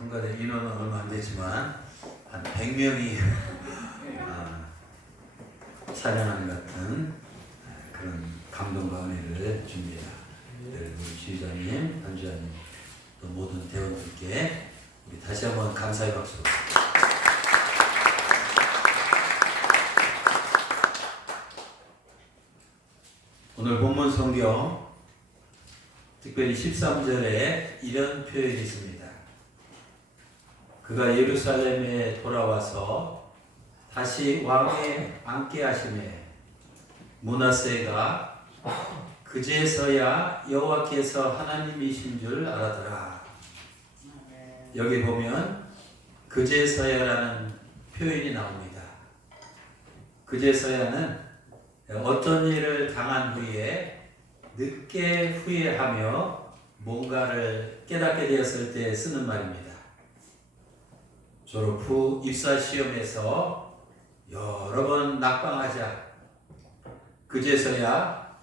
참가자 인원은 얼마 안 되지만 한 100명이 찬양하는 같은 그런 감동과 은혜를 줍니다. 우리 지휘자님, 단주자님, 또 모든 대원들께 우리 다시 한번 감사의 박수. 오늘 본문 성경 특별히 13절에 이런 표현이 있습니다. 그가 예루살렘에 돌아와서 다시 왕에 앉게 하시매 므낫세가 그제서야 여호와께서 하나님이신 줄 알았더라. 여기 보면 그제서야라는 표현이 나옵니다. 그제서야는 어떤 일을 당한 후에 늦게 후회하며 뭔가를 깨닫게 되었을 때 쓰는 말입니다. 졸업 후 입사시험에서 여러 번 낙방하자 그제서야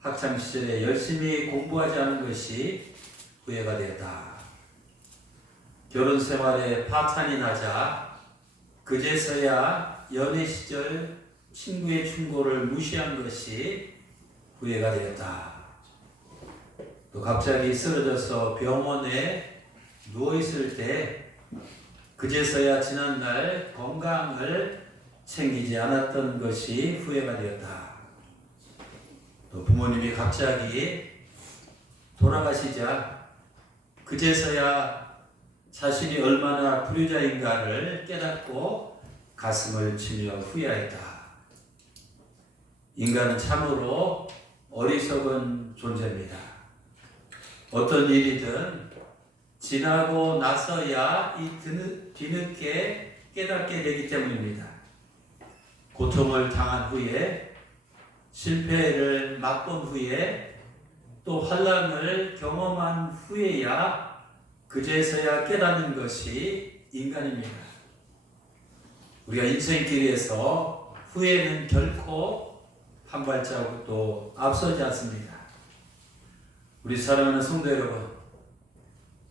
학창시절에 열심히 공부하지 않은 것이 후회가 되었다. 결혼생활에 파탄이 나자 그제서야 연애시절 친구의 충고를 무시한 것이 후회가 되었다. 또 갑자기 쓰러져서 병원에 누워있을 때 그제서야 지난날 건강을 챙기지 않았던 것이 후회가 되었다. 또 부모님이 갑자기 돌아가시자 그제서야 자신이 얼마나 불효자인가를 깨닫고 가슴을 치며 후회하였다. 인간은 참으로 어리석은 존재입니다. 어떤 일이든 지나고 나서야 이 뒤늦게 깨닫게 되기 때문입니다. 고통을 당한 후에 실패를 맛본 후에 또 환난을 경험한 후에야 그제서야 깨닫는 것이 인간입니다. 우리가 인생길에서 후회는 결코 한 발자국도 앞서지 않습니다. 우리 사랑하는 성도 여러분,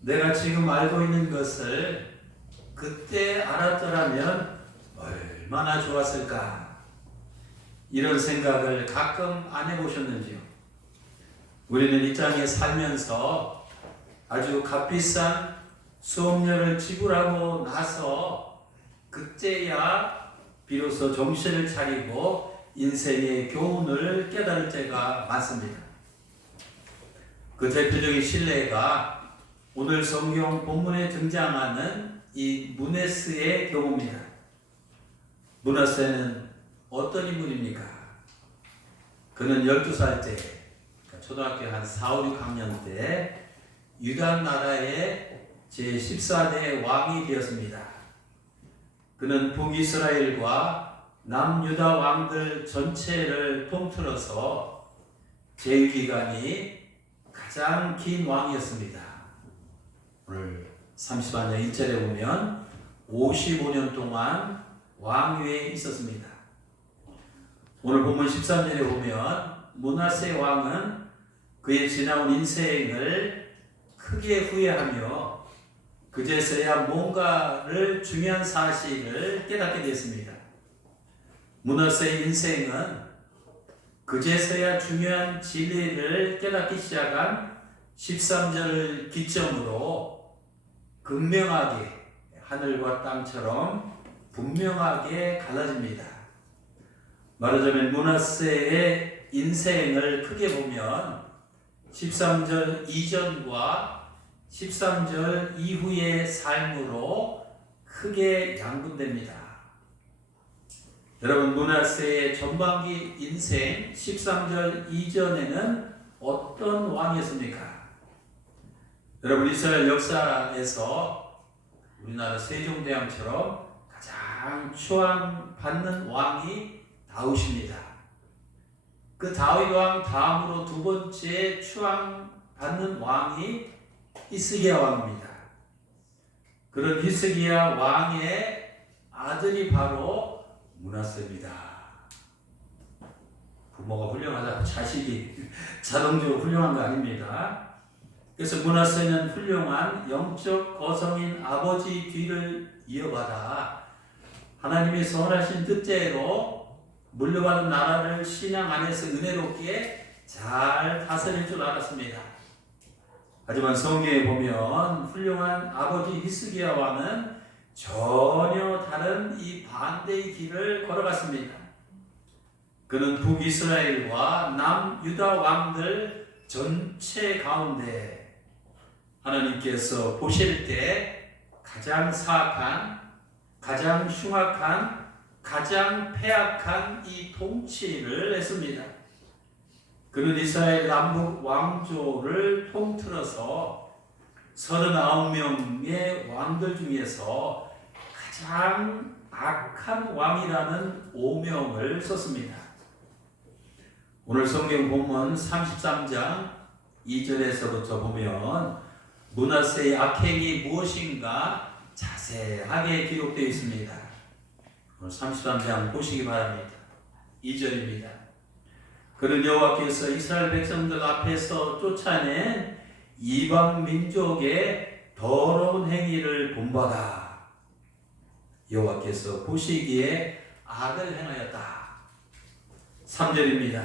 내가 지금 알고 있는 것을 그때 알았더라면 얼마나 좋았을까? 이런 생각을 가끔 안 해보셨는지요? 우리는 이 땅에 살면서 아주 값비싼 수업료를 지불하고 나서 그때야 비로소 정신을 차리고 인생의 교훈을 깨달을 때가 많습니다. 그 대표적인 신뢰가 오늘 성경 본문에 등장하는 이 므낫세의 경우입니다. 므낫세는 어떤 인물입니까? 그는 12살 때, 초등학교 한 4, 5, 6학년 때 유다 나라의 제14대 왕이 되었습니다. 그는 북이스라엘과 남유다 왕들 전체를 통틀어서 제위기간이 가장 긴 왕이었습니다. 오늘 30장 1절에 보면 55년 동안 왕위에 있었습니다. 오늘 본문 13절에 보면 므낫세 왕은 그의 지나온 인생을 크게 후회하며 그제서야 뭔가를 중요한 사실을 깨닫게 됐습니다. 므낫세의 인생은 그제서야 중요한 진리를 깨닫기 시작한 13절을 기점으로 극명하게 하늘과 땅처럼 분명하게 갈라집니다. 말하자면 므낫세의 인생을 크게 보면 13절 이전과 13절 이후의 삶으로 크게 양분됩니다. 여러분, 므낫세의 전반기 인생 13절 이전에는 어떤 왕이었습니까? 여러분, 이스라엘 역사에서 우리나라 세종대왕처럼 가장 추앙받는 왕이 다윗입니다. 그 다윗 왕 다음으로 두 번째 추앙받는 왕이 히스기야 왕입니다. 그런 히스기야 왕의 아들이 바로 므낫세입니다. 부모가 훌륭하다 자식이 자동적으로 훌륭한 거 아닙니다. 그래서 므낫세는 훌륭한 영적 거성인 아버지 뒤를 이어받아 하나님의 선하신 뜻대로 물려받은 나라를 신앙 안에서 은혜롭게 잘 다스릴 줄 알았습니다. 하지만 성경에 보면 훌륭한 아버지 히스기야와는 전혀 다른 이 반대의 길을 걸어갔습니다. 그는 북이스라엘과 남유다 왕들 전체 가운데 하나님께서 보실 때 가장 사악한, 가장 흉악한, 가장 패악한 이 통치를 했습니다. 그는 이스라엘 남북 왕조를 통틀어서 39명의 왕들 중에서 가장 악한 왕이라는 오명을 썼습니다. 오늘 성경 본문 33장 2절에서부터 보면 므낫세의 악행이 무엇인가 자세하게 기록되어 있습니다. 오늘 33장 보시기 바랍니다. 2절입니다. 그는 여호와께서 이스라엘 백성들 앞에서 쫓아낸 이방 민족의 더러운 행위를 본받아 여호와께서 보시기에 악을 행하였다. 3절입니다.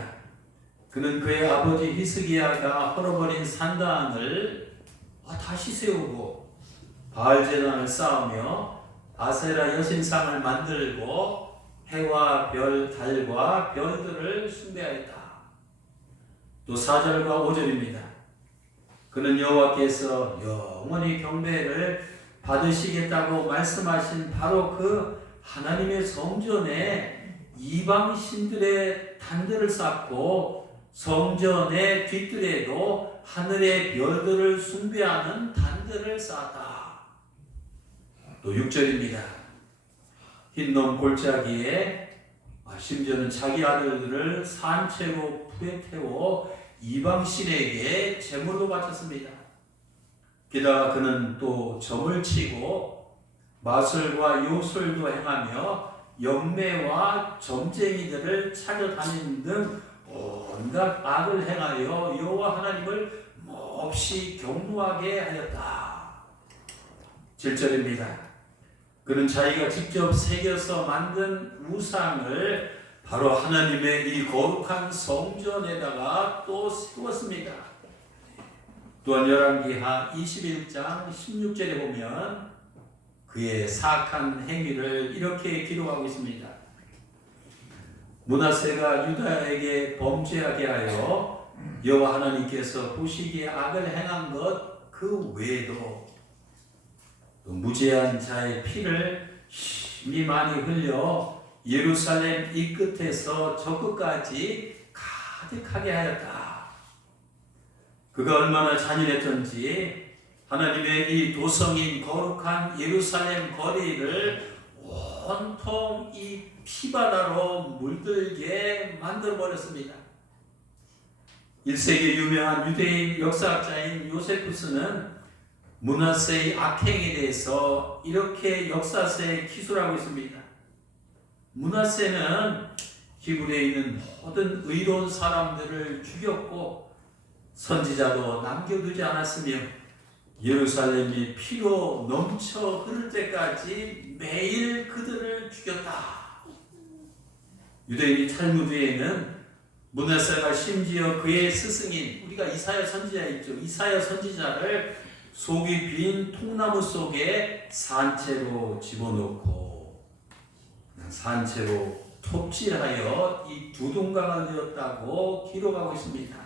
그는 그의 아버지 히스기야가 헐어버린 산당을 다시 세우고 바알제단을 쌓으며 아세라 여신상을 만들고 해와 별, 달과 별들을 숭배하였다. 또 4절과 5절입니다. 그는 여호와께서 영원히 경배를 받으시겠다고 말씀하신 바로 그 하나님의 성전에 이방 신들의 단들을 쌓고 성전의 뒷뜰에도 하늘의 별들을 숭배하는 단들을 쌓았다. 또 6절입니다. 흰놈 골짜기에 심지어는 자기 아들들을 산채로 불에 태워 이방신에게 제물로 바쳤습니다. 게다가 그는 또 점을 치고 마술과 요술도 행하며 영매와 점쟁이들을 찾아다니는 등 온갖 악을 행하여 여호와 하나님을 몹시 경노하게 하였다. 7절입니다. 그는 자기가 직접 새겨서 만든 우상을 바로 하나님의 이 거룩한 성전에다가 또 세웠습니다. 또한 열왕기하 21장 16절에 보면 그의 사악한 행위를 이렇게 기록하고 있습니다. 므낫세가 유다에게 범죄하게 하여 여호와 하나님께서 보시기에 악을 행한 것 그 외에도 또 무죄한 자의 피를 심히 많이 흘려 예루살렘 이 끝에서 저 끝까지 가득하게 하였다. 그가 얼마나 잔인했던지 하나님의 이 도성인 거룩한 예루살렘 거리를 온통 이 피바다로 물들게 만들어버렸습니다. 1세기 유명한 유대인 역사학자인 요세푸스는 므낫세의 악행에 대해서 이렇게 역사서에 기술하고 있습니다. 므낫세는 히브리에 있는 모든 의로운 사람들을 죽였고 선지자도 남겨두지 않았으며 예루살렘이 피로 넘쳐 흐를 때까지 매일 그들을 죽였다. 유대인 탈무드에는 므낫세가 심지어 그의 스승인 우리가 이사야 선지자 있죠. 이사야 선지자를 속이 빈 통나무 속에 산채로 집어넣고 산채로 톱질하여 이 두동강을 내었다고 기록하고 있습니다.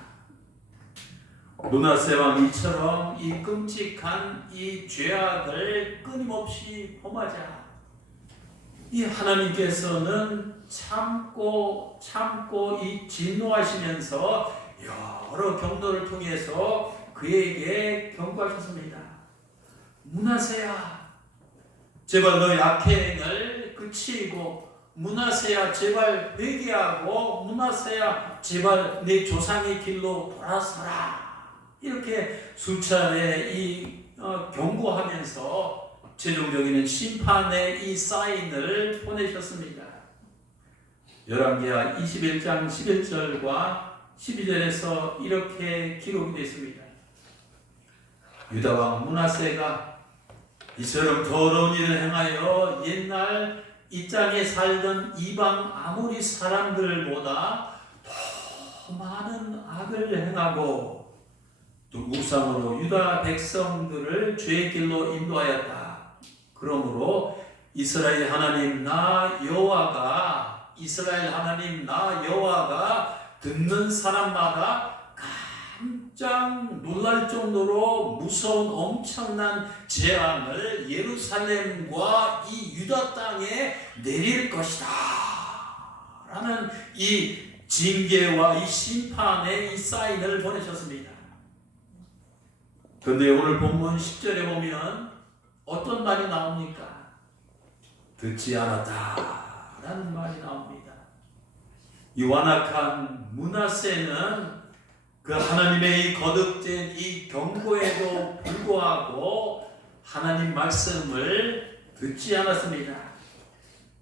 므낫세 왕 이처럼 이 끔찍한 이 죄악을 끊임없이 범하자 이 하나님께서는 참고 이 진노하시면서 여러 경도를 통해서 그에게 경고하셨습니다. 므낫세야, 제발 너의 악행을 그치고, 므낫세야 제발 회개하고, 므낫세야 제발 내 조상의 길로 돌아서라. 이렇게 수차례 경고하면서 최종적인 심판의 이 사인을 보내셨습니다. 열왕기하 21장 11절과 12절에서 이렇게 기록이 되어 있습니다. 유다왕 므낫세가 이처럼 더러운 일을 행하여 옛날 이 땅에 살던 이방 아모리 사람들보다 더 많은 악을 행하고 또 우상으로 유다 백성들을 죄의 길로 인도하였다. 그러므로 이스라엘 하나님 나 여호와가 듣는 사람마다 깜짝 놀랄 정도로 무서운 엄청난 재앙을 예루살렘과 이 유다 땅에 내릴 것이다 라는 이 징계와 이 심판의 이 사인을 보내셨습니다. 그런데 오늘 본문 10절에 보면 어떤 말이 나옵니까? 듣지 않았다 라는 말이 나옵니다. 이 완악한 므낫세는 그 하나님의 이 거듭된 이 경고에도 불구하고 하나님 말씀을 듣지 않았습니다.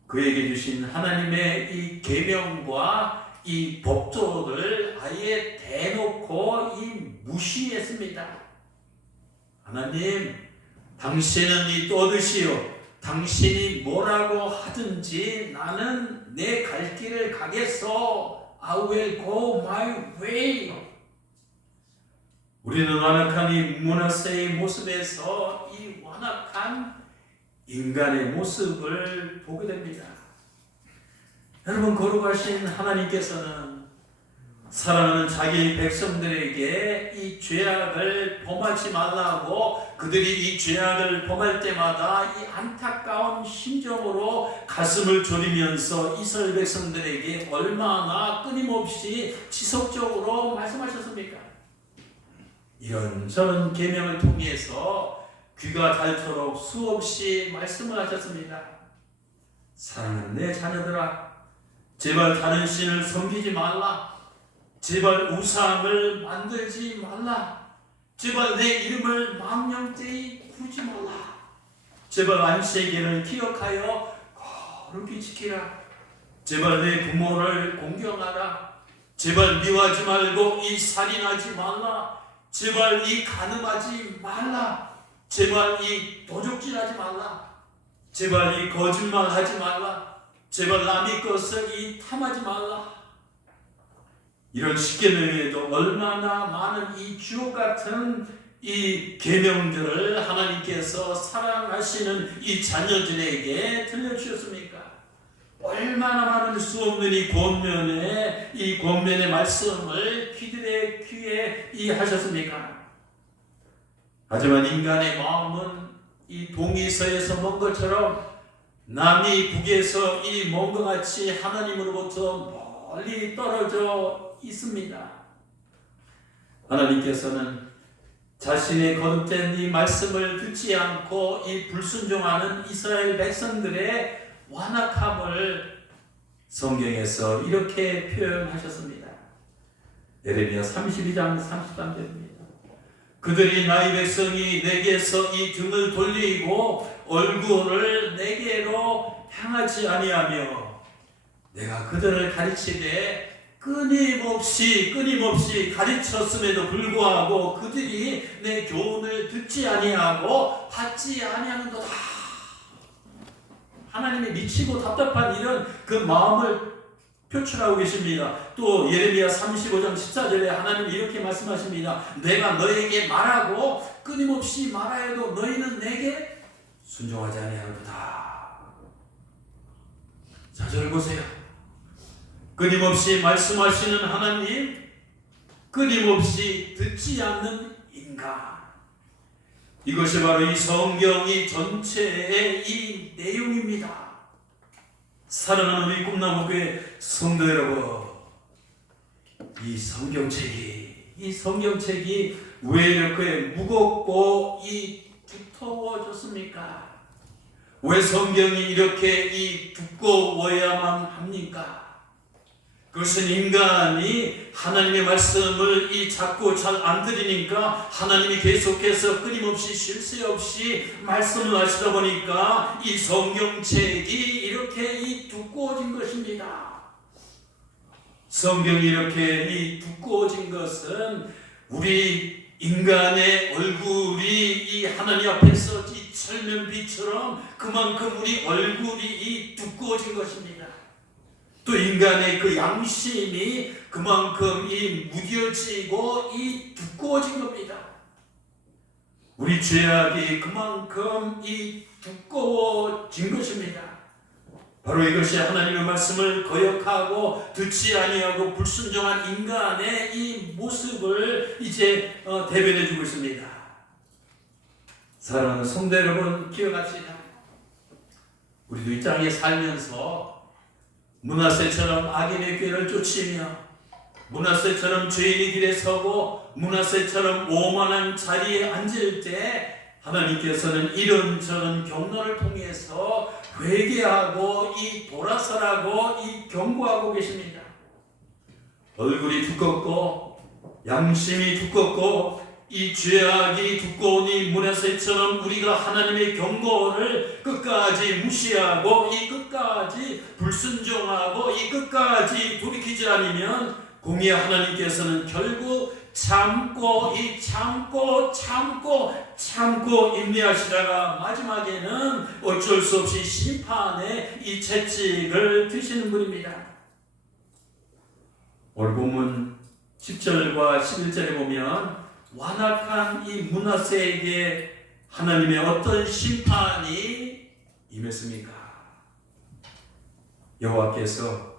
그에게 주신 하나님의 이 계명과 이 법도를 아예 대놓고 이 무시했습니다. 하나님, 당신은 이 떠드시오. 당신이 뭐라고 하든지 나는 내 갈 길을 가겠어. I will go my way. 우리는 완악한 이 므낫세의 모습에서 이 완악한 인간의 모습을 보게 됩니다. 여러분, 거룩하신 하나님께서는 사랑하는 자기 백성들에게 이 죄악을 범하지 말라고 그들이 이 죄악을 범할 때마다 이 안타까운 심정으로 가슴을 졸이면서 이스라엘 백성들에게 얼마나 끊임없이 지속적으로 말씀하셨습니까? 이런저런 계명을 통해서 귀가 닳도록 수없이 말씀을 하셨습니다. 사랑하는 내 자녀들아, 제발 다른 신을 섬기지 말라. 제발 우상을 만들지 말라. 제발 내 이름을 망령되이 부르지 말라. 제발 안식일을 기억하여 거룩히 지키라. 제발 내 부모를 공경하라. 제발 미워하지 말고 이 살인하지 말라. 제발 이 간음하지 말라. 제발 이 도적질하지 말라. 제발 이 거짓말하지 말라. 제발 남의 것을 이 탐하지 말라. 이런 십계명에도 얼마나 많은 이 주옥 같은 이 계명들을 하나님께서 사랑하시는 이 자녀들에게 들려주셨습니까? 얼마나 많은 수 없는 이 권면의 말씀을 그들의 귀에 이 하셨습니까? 하지만 인간의 마음은 이 동이서에서 먼 것처럼 남이 북에서 이 먼 것 같이 하나님으로부터 멀리 떨어져 있습니다. 하나님께서는 자신의 거듭된 이 말씀을 듣지 않고 이 불순종하는 이스라엘 백성들의 완악함을 성경에서 이렇게 표현하셨습니다. 예레미야 32장 33절입니다. 그들이 나의 백성이 내게서 이 등을 돌리고 얼굴을 내게로 향하지 아니하며 내가 그들을 가르치되 끊임없이 가르쳤음에도 불구하고 그들이 내 교훈을 듣지 아니하고 받지 아니하는도다. 하나님이 미치고 답답한 이런 그 마음을 표출하고 계십니다. 또 예레미야 35장 14절에 하나님이 이렇게 말씀하십니다. 내가 너에게 말하고 끊임없이 말하여도 너희는 내게 순종하지 아니하는도다. 자, 저를 보세요. 끊임없이 말씀하시는 하나님, 끊임없이 듣지 않는 인간. 이것이 바로 이 성경이 전체의 이 내용입니다. 사랑하는 우리 꿈나무교회 성도 여러분, 이 성경책이 왜 이렇게 무겁고 이 두터워졌습니까? 왜 성경이 이렇게 이 두꺼워야만 합니까? 그것은 인간이 하나님의 말씀을 이 자꾸 잘 안 들으니까 하나님이 계속해서 끊임없이 쉴 새 없이 말씀을 하시다 보니까 이 성경책이 이렇게 이 두꺼워진 것입니다. 성경이 이렇게 이 두꺼워진 것은 우리 인간의 얼굴이 이 하나님 앞에서 이 철면빛처럼 그만큼 우리 얼굴이 두꺼워진 것입니다. 또 인간의 그 양심이 그만큼 이 무뎌지고 이 두꺼워진 겁니다. 우리 죄악이 그만큼 이 두꺼워진 것입니다. 바로 이것이 하나님의 말씀을 거역하고 듣지 아니하고 불순종한 인간의 이 모습을 이제 대변해 주고 있습니다. 사랑하는 성도 여러분, 기억합시다. 우리도 이 땅에 살면서 므낫세처럼 악인의 꾀를 쫓으며 므낫세처럼 죄인의 길에 서고 므낫세처럼 오만한 자리에 앉을 때 하나님께서는 이런저런 경로를 통해서 회개하고 이 돌아서라고 이 경고하고 계십니다. 얼굴이 두껍고 양심이 두껍고 이 죄악이 두꺼운 이 므낫세처럼 우리가 하나님의 경고를 끝까지 무시하고 이 끝까지 불순종하고 이 끝까지 돌이키지 않으면 공의의 하나님께서는 결국 참고 인내하시다가 마지막에는 어쩔 수 없이 심판의 이 채찍을 드시는 분입니다. 오늘 본문 10절과 11절에 보면 완악한 이 므낫세에게 하나님의 어떤 심판이 임했습니까? 여호와께서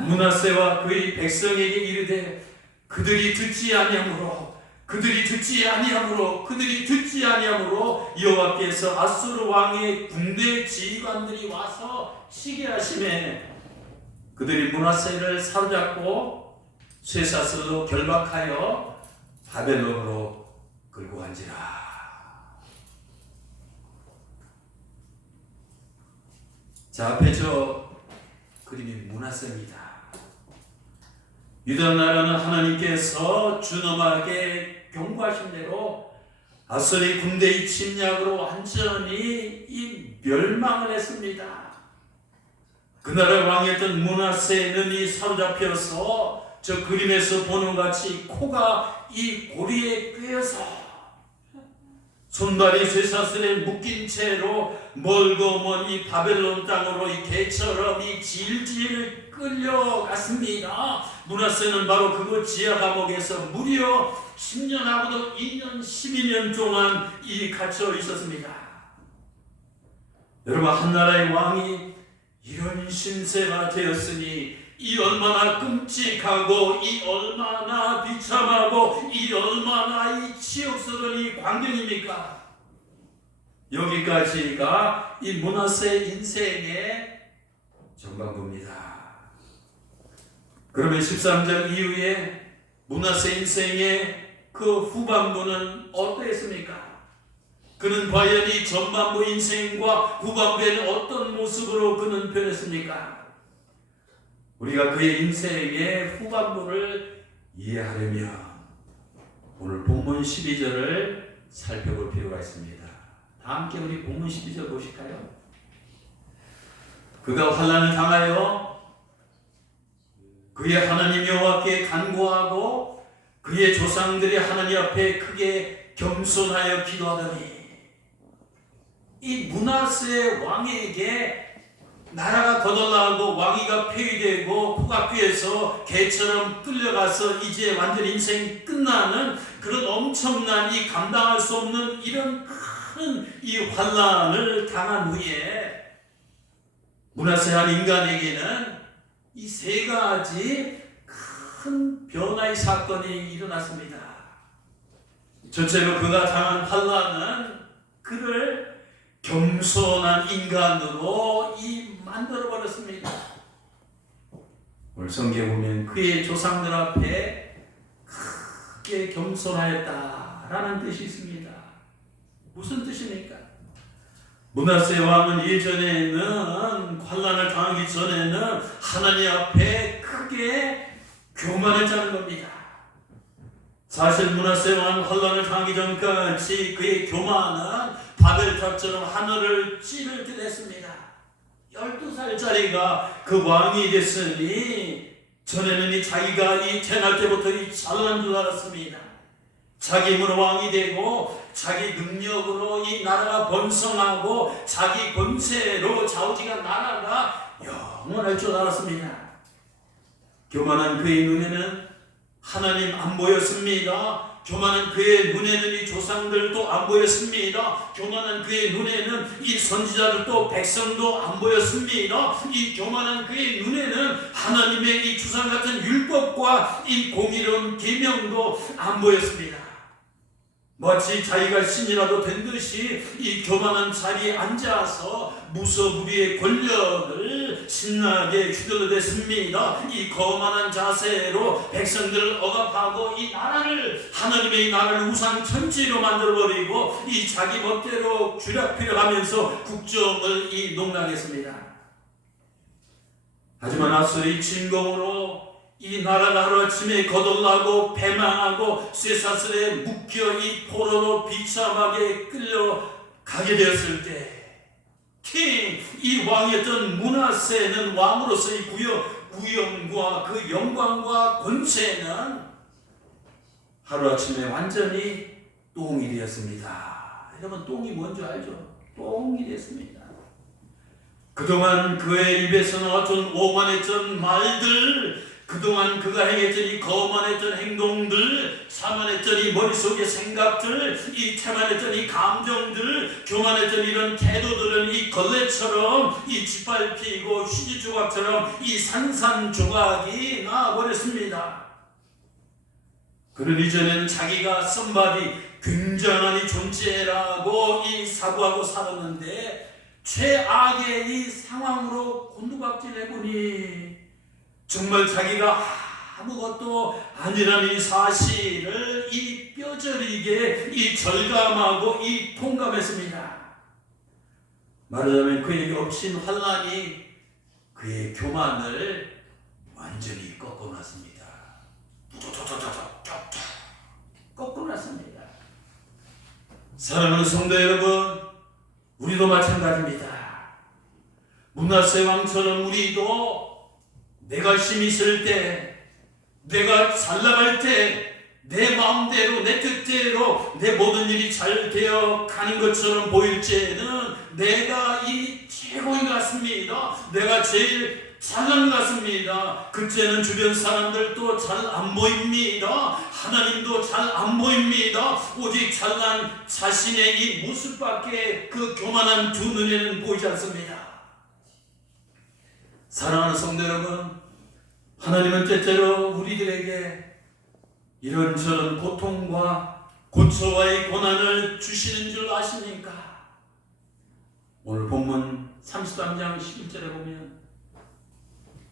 므낫세와 그의 백성에게 이르되 그들이 듣지 아니하므로 여호와께서 아수르 왕의 군대 지휘관들이 와서 치게 하심에 그들이 므낫세를 사로잡고 쇠사슬로 결박하여 바벨론으로 끌고 간지라. 자, 앞에 저 그림이 므낫세입니다. 유다 나라는 하나님께서 준엄하게 경고하신 대로 아수르의 군대의 침략으로 완전히 이 멸망을 했습니다. 그 나라 왕이었던 므낫세는 이 사로잡혀서 저 그림에서 보는 같이 코가 이 고리에 꿰어서 손발이 쇠사슬에 묶인 채로 멀고 먼 이 바벨론 땅으로 이 개처럼 이 질질 끌려갔습니다. 므낫세는 바로 그곳 지하 감옥에서 무려 10년하고도 2년, 12년 동안 이 갇혀 있었습니다. 여러분, 한 나라의 왕이 이런 신세가 되었으니 이 얼마나 끔찍하고 이 얼마나 비참하고 이 얼마나 이 치욕스러운 이 광경입니까? 여기까지가 이 므낫세 인생의 전반부입니다. 그러면 13절 이후에 므낫세 인생의 그 후반부는 어떠했습니까? 그는 과연 이 전반부 인생과 후반부에는 어떤 모습으로 그는 변했습니까? 우리가 그의 인생의 후반부를 이해하려면 오늘 본문 12절을 살펴볼 필요가 있습니다. 다 함께 우리 본문 12절 보실까요? 그가 환난을 당하여 그의 하나님 여호와께 간구하고 그의 조상들이 하나님 앞에 크게 겸손하여 기도하더니 이 므낫세 왕에게 나라가 거덜나고 왕위가 폐위되고 코가 꿰서 개처럼 끌려가서 이제 완전 인생이 끝나는 그런 엄청난 이 감당할 수 없는 이런 큰 이 환난을 당한 후에 므낫세 한 인간에게는 이 세 가지 큰 변화의 사건이 일어났습니다. 첫째로 그가 당한 환난은 그를 겸손한 인간으로 만들어 버렸습니다. 오늘 성경에 보면 그의 조상들 앞에 크게 겸손하였다라는 뜻이 있습니다. 무슨 뜻입니까? 므낫세 왕은 예전에는 환난을 당하기 전에는 하나님 앞에 크게 교만했다는 겁니다. 사실 므낫세 왕은 환난을 당하기 전까지 그의 교만은 바벨탑처럼 하늘을 찌를 듯 했습니다. 12살짜리가 그 왕이 됐으니 전에는 자기가 태어날 때부터 잘난 줄 알았습니다. 자기 힘으로 왕이 되고 자기 능력으로 이 나라가 번성하고 자기 권세로 좌우지간 나라가 영원할 줄 알았습니다. 교만한 그의 눈에는 하나님 안 보였습니다. 교만한 그의 눈에는 이 조상들도 안 보였습니다. 교만한 그의 눈에는 이 선지자들도 백성도 안 보였습니다. 이 교만한 그의 눈에는 하나님의 이 주상 같은 율법과 이 공의로운 계명도 안 보였습니다. 마치 자기가 신이라도 된 듯이 이 교만한 자리에 앉아서 무소불위의 권력을 신나게 휘둘러댔습니다. 이 거만한 자세로 백성들을 억압하고 이 나라를, 하나님의 이 나라를 우상천지로 만들어버리고 이 자기 멋대로 쥐락펴락하면서 국정을 이 농락했습니다. 하지만 앞서의 진공으로 이 나라가 하루아침에 거덜나고 패망하고 쇠사슬에 묶여 이 포로로 비참하게 끌려가게 되었을 때 이 왕이었던 므낫세는 왕으로서의 구영과 그 영광과 권세는 하루아침에 완전히 똥이 되었습니다. 여러분, 똥이 뭔지 알죠? 똥이 됐습니다. 그동안 그의 입에서 나왔던 오만했던 말들, 그동안 그가 행했던 이 거만했던 행동들, 사만했던 이 머릿속의 생각들, 이 태만했던 이 감정들, 교만했던 이런 태도들은 이 걸레처럼 이 짓밟히고 휴지조각처럼 이 산산조각이 나와버렸습니다. 그는 이전에는 자기가 somebody, 굉장한 이 존재라고 이 사고하고 살았는데 최악의 이 상황으로 곤두박질해보니 정말 자기가 아무것도 아니라는 이 사실을 이 뼈저리게 이 절감하고 이 통감했습니다. 말하자면 그에게 엎친 환난이 그의 교만을 완전히 꺾어놨습니다. 꺾어놨습니다. 사랑하는 성도 여러분, 우리도 마찬가지입니다. 므낫세 왕처럼 우리도 내가 힘이 있을 때, 내가 잘 나갈 때, 내 마음대로, 내 뜻대로 내 모든 일이 잘 되어 가는 것처럼 보일 때는 내가 이 최고인 것 같습니다. 내가 제일 잘난 것 같습니다. 그때는 주변 사람들도 잘 안 보입니다. 하나님도 잘 안 보입니다. 오직 잘난 자신의 이 모습밖에 그 교만한 두 눈에는 보이지 않습니다. 사랑하는 성도 여러분, 하나님은 때때로 우리들에게 이런저런 고통과 고초와의 고난을 주시는 줄 아십니까? 오늘 본문 33장 11절에 보면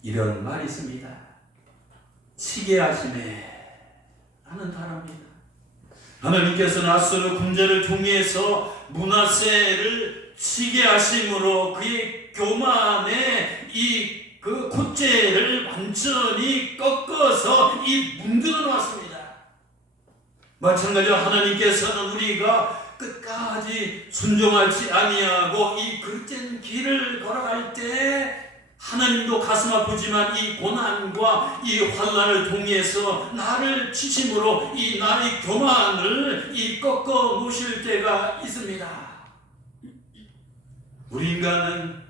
이런 말이 있습니다. 치게 하시네 하는 단어입니다. 하나님께서는 아수르 군대를 통해서 므낫세를 치게 하심으로 그의 교만의 그 콧대를 완전히 꺾어서 이 문들어 놓았습니다. 마찬가지로 하나님께서는 우리가 끝까지 순종하지 아니하고 이 그릇된 길을 걸어갈 때 하나님도 가슴 아프지만 이 고난과 이 환난을 통해서 나를 치심으로 이 나의 교만을 이 꺾어 놓으실 때가 있습니다. 우리 인간은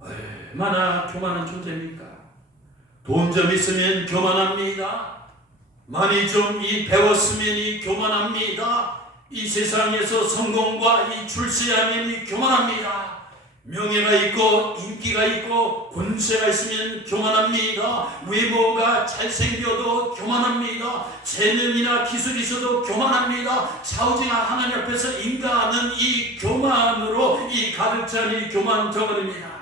얼마나 교만한 존재입니까? 돈 좀 있으면 교만합니다. 많이 좀 배웠으면 교만합니다. 이 세상에서 성공과 이 출세하면 교만합니다. 명예가 있고 인기가 있고 권세가 있으면 교만합니다. 외모가 잘생겨도 교만합니다. 재능이나 기술이 있어도 교만합니다. 좌우지간 하나님 앞에서 인간은 이 교만으로 이 가득 찬 이 교만 덩어리입니다.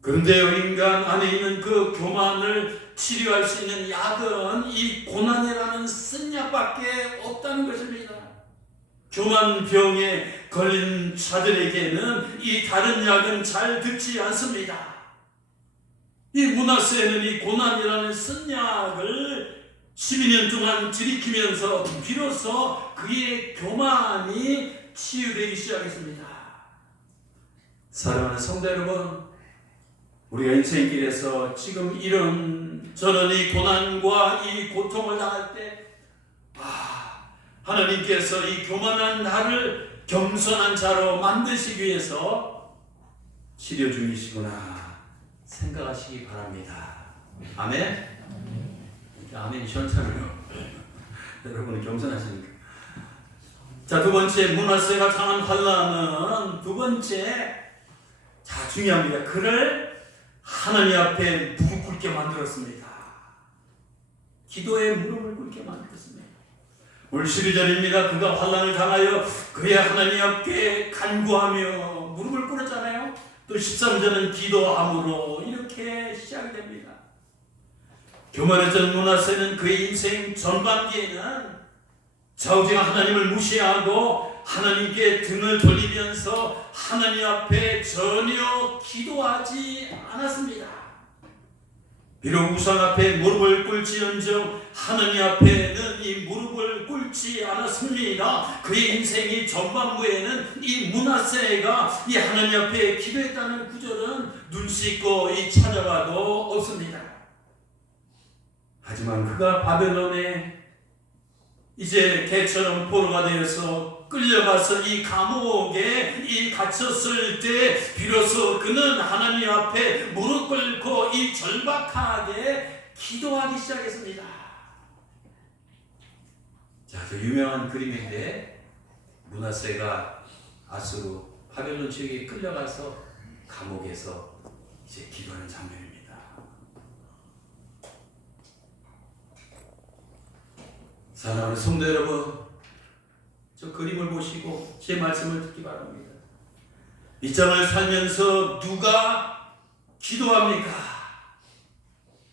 그런데 인간 안에 있는 그 교만을 치료할 수 있는 약은 이 고난이라는 쓴 약밖에 없다는 것입니다. 교만병에 걸린 자들에게는 이 다른 약은 잘 듣지 않습니다. 이 므낫세는 이 고난이라는 쓴 약을 12년 동안 들이키면서 비로소 그의 교만이 치유되기 시작했습니다. 사랑하는 성도 여러분, 우리가 인생길에서 지금 이런저런 이 고난과 이 고통을 당할 때 하나님께서 이 교만한 나를 겸손한 자로 만드시기 위해서 치료 중이시구나 생각하시기 바랍니다. 아멘? 아멘이 시원찮아요. 여러분은 겸손하십니까? 자, 두 번째, 므낫세가 당한 환난은 두 번째, 자, 중요합니다. 그를 하나님 앞에 무릎 꿇게 만들었습니다. 기도에 무릎을 꿇게 만들었습니다. 오늘 12절입니다. 그가 환난을 당하여 그의 하나님 앞에 간구하며 무릎을 꿇었잖아요. 또 13절은 기도함으로 이렇게 시작이 됩니다. 교만했던 므낫세는 그의 인생 전반기에는 좌우지간 하나님을 무시하고 하나님께 등을 돌리면서 하나님 앞에 전혀 기도하지 않았습니다. 비록 우상 앞에 무릎을 꿇지언정 하나님 앞에는 이 무릎을 꿇지 않았습니다. 그의 인생이 전반부에는 이 므낫세가 이 하나님 앞에 기도했다는 구절은 눈 씻고 찾아봐도 없습니다. 하지만 그가 바벨론에 이제 개처럼 포로가 되어서 끌려가서 이 감옥에 갇혔을 때 비로소 그는 하나님 앞에 무릎 꿇고 이 절박하게 기도하기 시작했습니다. 자, 그 유명한 그림인데 므낫세가 아수르 바벨론 지역에 끌려가서 감옥에서 이제 기도하는 장면입니다. 사랑하는 성도 여러분, 저 그림을 보시고 제 말씀을 듣기 바랍니다. 이 땅을 살면서 누가 기도합니까?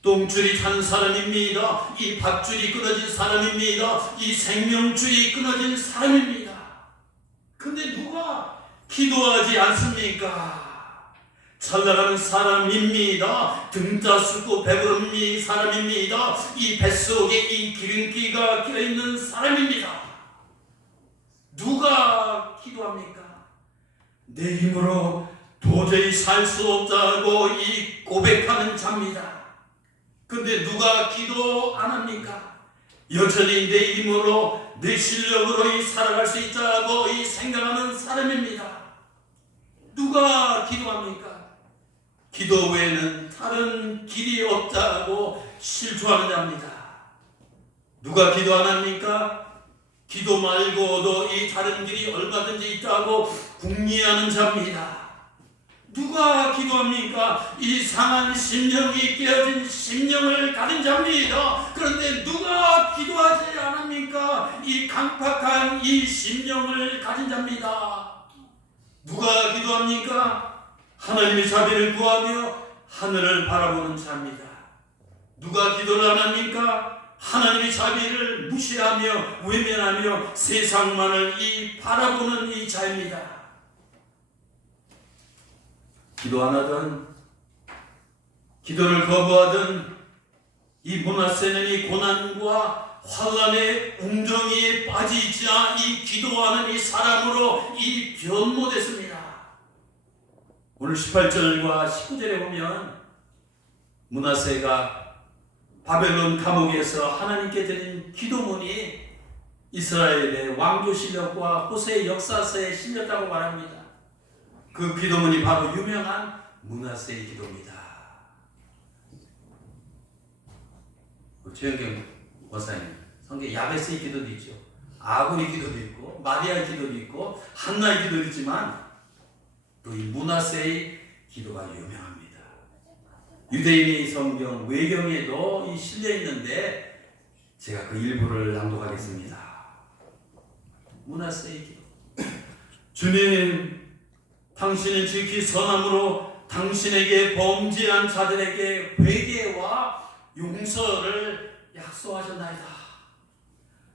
똥줄이 찬 사람입니다. 이 밥줄이 끊어진 사람입니다. 이 생명줄이 끊어진 사람입니다. 근데 누가 기도하지 않습니까? 잘 나가는 사람입니다. 등 따숩고 배부른 사람입니다. 이 뱃속에 이 기름기가 껴있는 사람입니다. 누가 기도합니까? 내 힘으로 도저히 살 수 없다고 이 고백하는 자입니다. 근데 누가 기도 안 합니까? 여전히 내 힘으로 내 실력으로 살아갈 수 있다고 생각하는 사람입니다. 누가 기도합니까? 기도 외에는 다른 길이 없다고 실토하는 자입니다. 누가 기도 안 합니까? 기도 말고도 이 다른 길이 얼마든지 있다고 궁리하는 자입니다. 누가 기도합니까? 이 상한 심령이 깨어진 심령을 가진 자입니다. 그런데 누가 기도하지 않습니까? 이 강팍한 이 심령을 가진 자입니다. 누가 기도합니까? 하나님의 자비를 구하며 하늘을 바라보는 자입니다. 누가 기도를 안 합니까? 하나님의 자비를 무시하며 외면하며 세상만을 바라보는 이 자입니다. 기도 안 하든 기도를 거부하든 이 므낫세는 이 고난과 환난의 웅덩이에 빠지자 이 기도하는 이 사람으로 변모됐습니다. 오늘 18절과 19절에 보면 므낫세가 바벨론 감옥에서 하나님께 드린 기도문이 이스라엘의 왕조실력과 호세의 역사서에 실렸다고 말합니다. 그 기도문이 바로 유명한 므낫세의 기도입니다. 최영경 원사님 성경 야베스의 기도도 있죠. 아굴의 기도도 있고 마리아의 기도도 있고 한나의 기도도 있지만 또 이 므낫세의 기도가 유명합니다. 유대인의 성경 외경에도 실려 있는데 제가 그 일부를 낭독하겠습니다. 므낫세의 기도. 주님, 당신은 지극히 선함으로 당신에게 범죄한 자들에게 회개와 용서를 약속하셨나이다.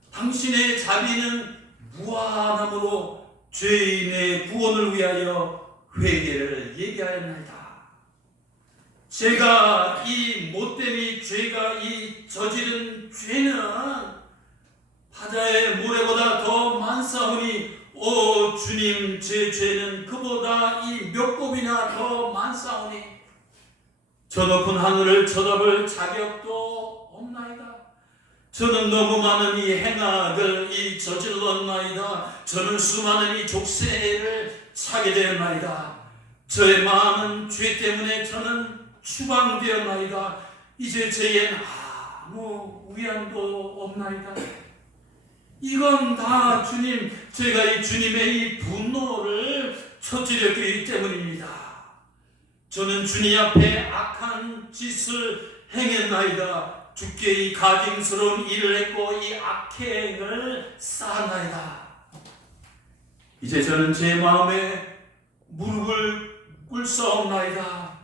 당신의 자비는 무한함으로 죄인의 구원을 위하여 회개를 얘기하였나이다. 제가 이 못됨이 죄가 저지른 죄는 바다의 모래보다 더 많사오니 오 주님, 제 죄는 그보다 몇 곱이나 더 많사오니 저 높은 하늘을 쳐다볼 자격도 없나이다. 저는 너무 많은 이 행악을 저질렀나이다. 저는 수많은 이 족쇄를 차게 되었나이다. 저의 마음은 죄 때문에 저는 추방되었나이다. 이제 저에겐 아무 위안도 없나이다. 이건 다 주님, 제가 이 주님의 이 분노를 저질렀기 때문입니다. 저는 주님 앞에 악한 짓을 행했나이다. 주께 이 가증스러운 일을 했고 이 악행을 쌓았나이다. 이제 저는 제 마음에 무릎을 꿇사옵나이다.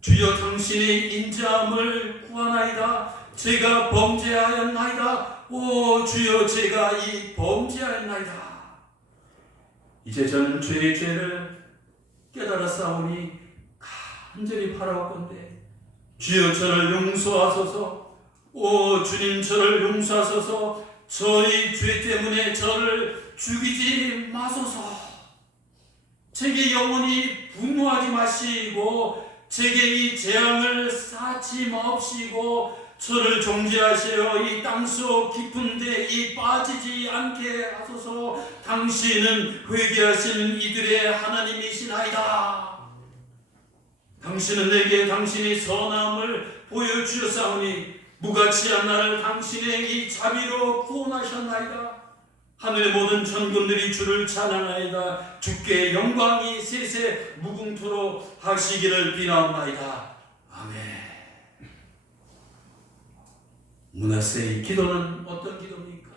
주여 당신의 인자함을 구하나이다. 제가 범죄하였나이다. 오 주여 제가 이 범죄하였나이다. 이제 저는 죄의 죄를 깨달았사오니 간절히 바라옵건대 주여 저를 용서하소서. 오 주님 저를 용서하소서. 저의 죄 때문에 저를 죽이지 마소서. 제게 영원히 분노하지 마시고 제게 이 재앙을 쌓지 마옵시고 저를 정죄하시어 이 땅속 깊은 데 빠지지 않게 하소서. 당신은 회개하시는 이들의 하나님이시나이다. 당신은 내게 당신의 선함을 보여주셨사오니 무가치한 나를 당신의 이 자비로 구원하셨나이다. 하늘의 모든 천군들이 주를 찬양하이다. 주께 영광이 세세 무궁토록 하시기를 비나옵나이다. 아멘. 므낫세의 기도는 어떤 기도입니까?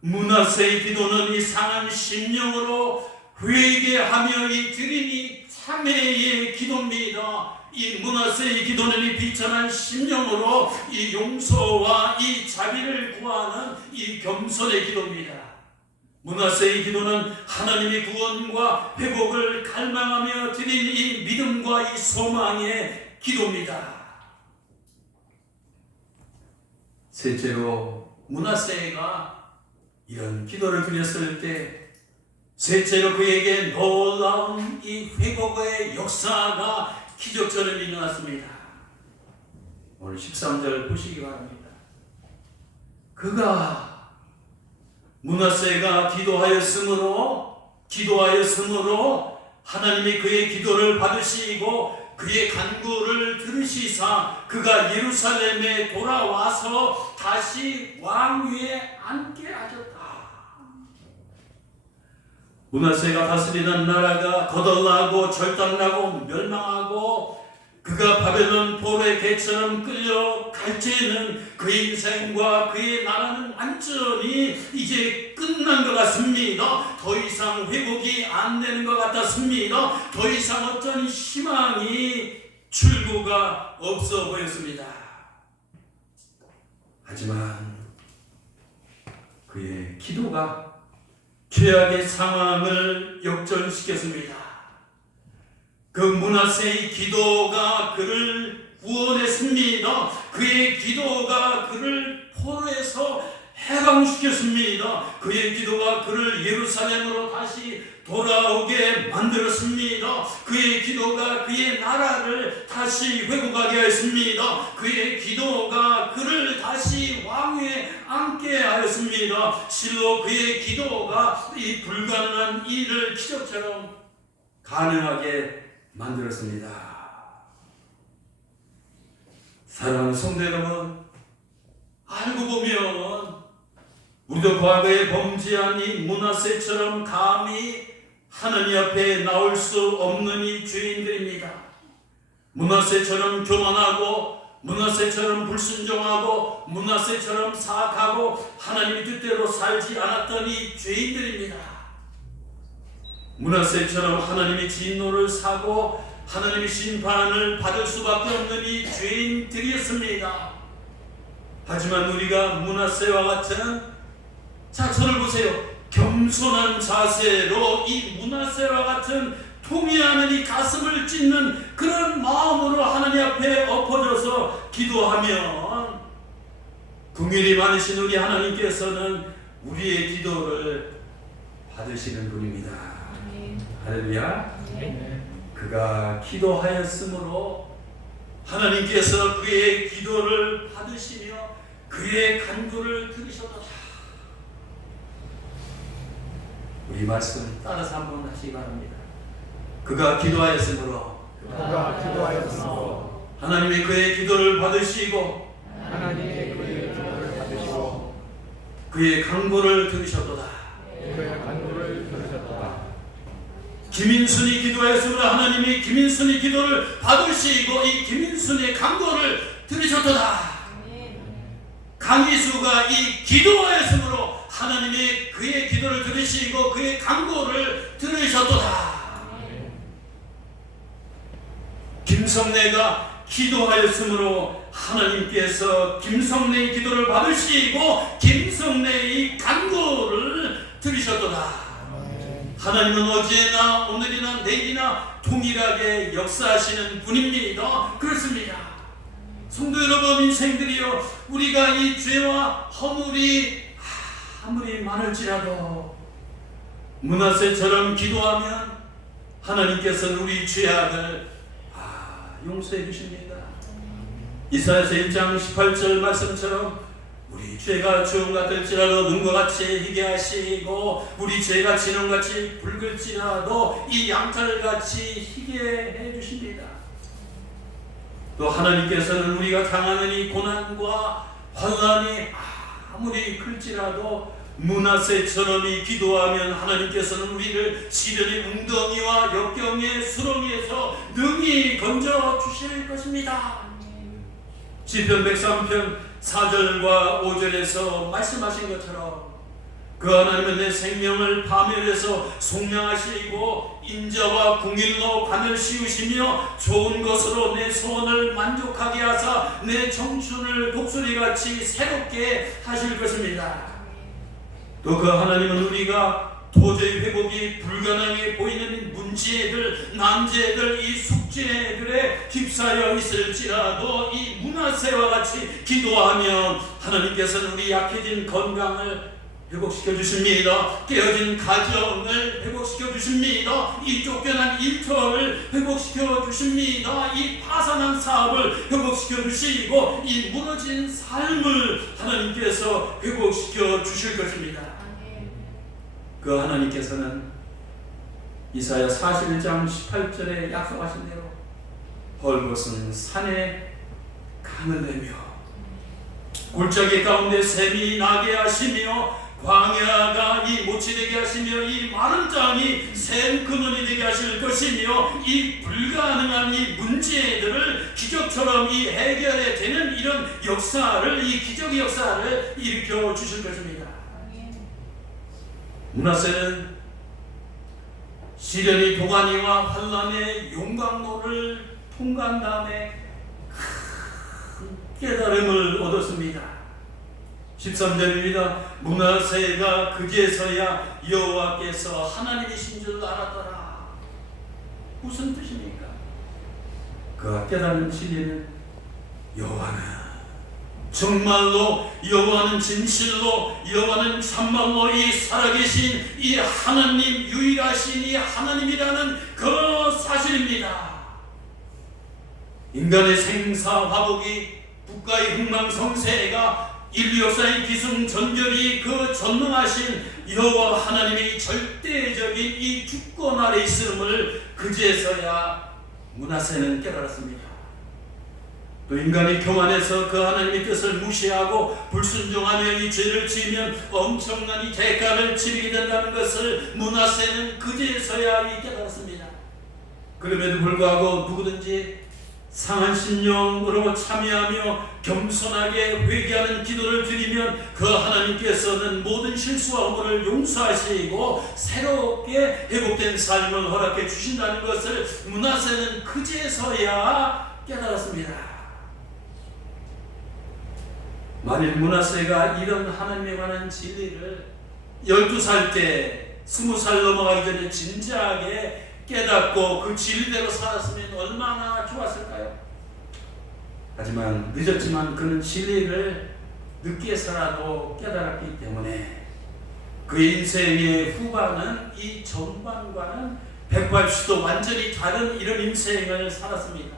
므낫세의 기도는 이 상한 심령으로 회개하며 이 드림이 참회의 기도입니다. 이 므낫세의 기도는 이 비천한 심령으로 이 용서와 이 자비를 구하는 이 겸손의 기도입니다. 므낫세의 기도는 하나님의 구원과 회복을 갈망하며 드린 이 믿음과 이 소망의 기도입니다. 셋째로 므낫세가 이런 기도를 드렸을 때 셋째로 그에게 놀라운 이 회복의 역사가 기적처럼 일어났습니다. 오늘 13절 보시기 바랍니다. 그가 므낫세가 기도하였으므로 하나님이 그의 기도를 받으시고 그의 간구를 들으시사 그가 예루살렘에 돌아와서 다시 왕위에 앉게 하셨다. 므낫세가 다스리는 나라가 거덜나고 절단나고 멸망하고 그가 바벨론 포로의 개처럼 끌려갈 때는 그의 인생과 그의 나라는 완전히 이제 끝난 것 같습니다. 더 이상 회복이 안 되는 것 같았습니다. 더 이상 어떤 희망이 출구가 없어 보였습니다. 하지만 그의 기도가 최악의 상황을 역전시켰습니다. 그 므낫세의 기도가 그를 구원했습니다. 그의 기도가 그를 포로에서 해방시켰습니다. 그의 기도가 그를 예루살렘으로 다시 돌아오게 만들었습니다. 그의 기도가 그의 나라를 다시 회복하게 하였습니다. 그의 기도가 그를 다시 왕위에 앉게 하였습니다. 실로 그의 기도가 이 불가능한 일을 기적처럼 가능하게 만들었습니다. 사랑하는 성도 여러분, 알고 보면 우리도 과거에 범죄한 이 므낫세처럼 감히 하나님 앞에 나올 수 없는 이 죄인들입니다. 므낫세처럼 교만하고 므낫세처럼 불순종하고 므낫세처럼 사악하고 하나님의 뜻대로 살지 않았던 이 죄인들입니다. 므낫세처럼 하나님의 진노를 사고 하나님의 심판을 받을 수밖에 없는 이 죄인들이었습니다. 하지만 우리가 므낫세와 같은, 자 저를 보세요, 겸손한 자세로 이 므낫세와 같은 통회하는 이 가슴을 찢는 그런 마음으로 하나님 앞에 엎어져서 기도하면 긍휼이 많으신 우리 하나님께서는 우리의 기도를 받으시는 분입니다. 할렐루야. 그가 기도하였으므로 하나님께서 그의 기도를 받으시며 그 그의 간구를 들으셨도다. 우리 말씀을 따라서 한번 하시기 바랍니다. 그가 기도하였으므로 하나님이 그의 기도를 받으시고 그의 간구를 들으셨도다. 김인순이 기도하였으므로 하나님이 김인순의 기도를 받으시고 이 김인순의 간구를 들으셨도다. 강희수가 이 기도하였으므로 하나님이 그의 기도를 들으시고 그의 간구를 들으셨도다. 김성래가 기도하였으므로 하나님께서 김성래의 기도를 받으시고 김성래의 간구를 들으셨도다. 하나님은 어제나 오늘이나 내일이나 동일하게 역사하시는 분입니다. 그렇습니다. 성도 여러분, 인생들이여, 우리가 이 죄와 허물이 아무리 많을지라도 므낫세처럼 기도하면 하나님께서는 우리 죄악을 용서해 주십니다. 이사야서 1장 18절 말씀처럼 우리 죄가 주홍 같을지라도 눈과 같이 희게 하시고 우리 죄가 진홍같이 붉을지라도 이 양털같이 희게 해 주십니다. 또 하나님께서는 우리가 당하는 이 고난과 환난이 아무리 클지라도 므낫세처럼 기도하면 하나님께서는 우리를 시련의 웅덩이와 역경의 수렁에서 능히 건져 주실 것입니다. 시편 103편 4절과 5절에서 말씀하신 것처럼 그 하나님은 내 생명을 파멸해서 속량하시고 인자와 궁일로 관을 씌우시며 좋은 것으로 내 소원을 만족하게 하사 내 청춘을 독수리같이 새롭게 하실 것입니다. 또 그 하나님은 우리가 도저히 회복이 불가능해 보이는 문제들, 난제들, 이 숙제들에 휩싸여 있을지라도 이 므낫세와 같이 기도하면 하나님께서는 우리 약해진 건강을 회복시켜 주십니다. 깨어진 가정을 회복시켜 주십니다. 이 쫓겨난 일터를 회복시켜 주십니다. 이 파산한 사업을 회복시켜 주시고 이 무너진 삶을 하나님께서 회복시켜 주실 것입니다. 그 하나님께서는 이사야 41장 18절에 약속하신 대로 헐벗은 산에 강을 내며 골짜기 가운데 샘이 나게 하시며 광야가 이 못이 되게 하시며 이 마른 땅이 샘 근원이 되게 하실 것이며 이 불가능한 이 문제들을 기적처럼 이 해결해 되는 이런 역사를, 이 기적의 역사를 일으켜 주실 것입니다. 므낫세는 시련의 도가니와 환난의 용광로를 통과한 다음에 큰 깨달음을 얻었습니다. 13절입니다. 므낫세가 그제서야 여호와께서 하나님이신 줄 알았더라. 무슨 뜻입니까? 그가 깨달은 진리는 여호와는 정말로, 여호와는 진실로, 여호와는 참말로 이 살아계신 이 하나님, 유일하신 이 하나님이라는 그 사실입니다. 인간의 생사화복이, 국가의 흥망성쇠가, 인류 역사의 기승전결이 그 전능하신 여호와 하나님의 절대적인 이 주권 아래 있음을 그제서야 므낫세는 깨달았습니다. 또 인간이 교만해서 그 하나님의 뜻을 무시하고 불순종하며 이 죄를 지으면 엄청난 이 대가를 치르게 된다는 것을 므낫세는 그제서야 깨달았습니다. 그럼에도 불구하고 누구든지 상한 심령으로 참여하며 겸손하게 회개하는 기도를 드리면 그 하나님께서는 모든 실수와 허물을 용서하시고 새롭게 회복된 삶을 허락해 주신다는 것을 므낫세는 그제서야 깨달았습니다. 만일 므낫세가 이런 하나님에 관한 진리를 12살 때 20살 넘어가기 전에 진지하게 깨닫고 그 진리대로 살았으면 얼마나 좋았을까요? 하지만 늦었지만 그는 진리를 늦게서라도 깨달았기 때문에 그 인생의 후반은 이 전반과는 180도 완전히 다른 이런 인생을 살았습니다.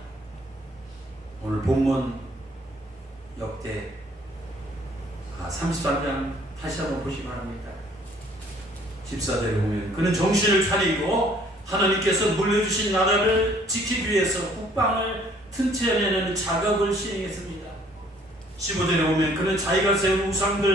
오늘 본문 역대 33장 다시 한번 보시기 바랍니다. 14절에 보면 그는 정신을 차리고 하나님께서 물려주신 나라를 지키기 위해서 국방을 튼튼해내는 작업을 시행했습니다. 15절에 보면 그는 자기가 세운 우상들